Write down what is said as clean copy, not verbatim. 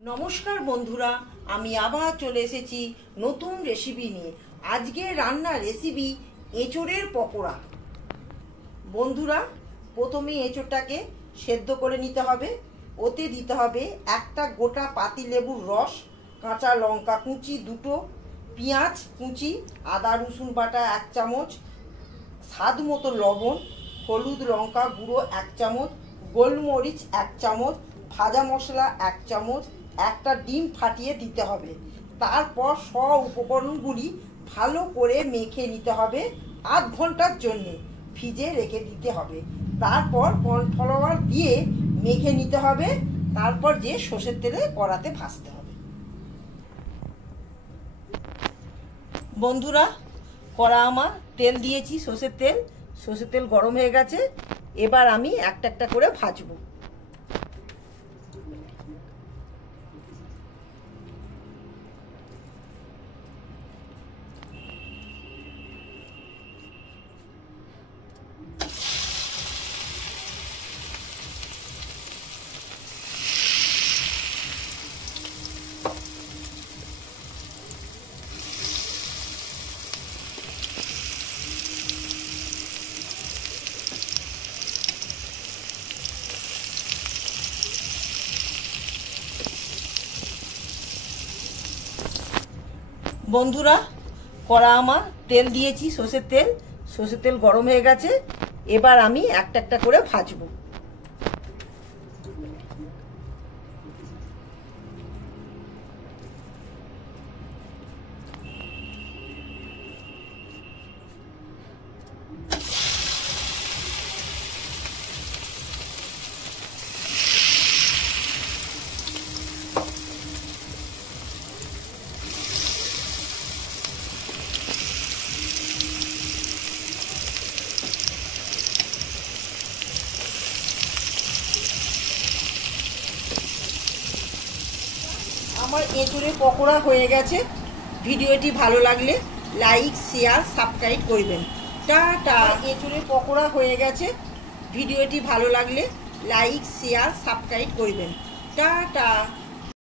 নমস্কার বন্ধুরা, আমি আবার চলে এসেছি নতুন রেসিপি নিয়ে। আজকে রান্নার রেসিপি এঁচোড়ের পকোড়া। বন্ধুরা, প্রথমে এঁচোড়টাকে সেদ্ধ করে নিতে হবে। ওতে দিতে হবে একটা গোটা পাতিলেবুর রস, কাঁচা লঙ্কা কুচি দুটো, পেঁয়াজ কুচি, আদা রসুন বাটা 1 চামচ, স্বাদ মতো লবণ, হলুদ লঙ্কা গুঁড়ো 1 চামচ, গোলমরিচ 1 চামচ, ভাজা মশলা 1 চামচ, একটা ডিম ফাটিয়ে দিতে হবে। তারপর সব উপকরণগুলি ভালো করে মেখে নিতে হবে। আধ ঘন্টার জন্য ফ্রিজে রেখে দিতে হবে। তারপর কর্নফ্লাওয়ার দিয়ে মেখে নিতে হবে। তারপর যে সর্ষের তেলে কড়াতে ভাজতে হবে। বন্ধুরা, কড়া আমার তেল দিয়েছি, সর্ষের তেল গরম হয়ে গেছে। এবার আমি একটা একটা করে ভাজবো। বন্ধুরা, কড়া আমার তেল দিয়েছি, সর্ষের তেল গরম হয়ে গেছে। এবার আমি একটা একটা করে ভাজবো। আমার এঁচোড়ের পকোড়া হয়ে গেছে। ভিডিওটি ভালো লাগলে লাইক শেয়ার সাবস্ক্রাইব করবেন। টাটা। এঁচোড়ের পকোড়া হয়ে গেছে। ভিডিওটি ভালো লাগলে লাইক শেয়ার সাবস্ক্রাইব করবেন। টাটা।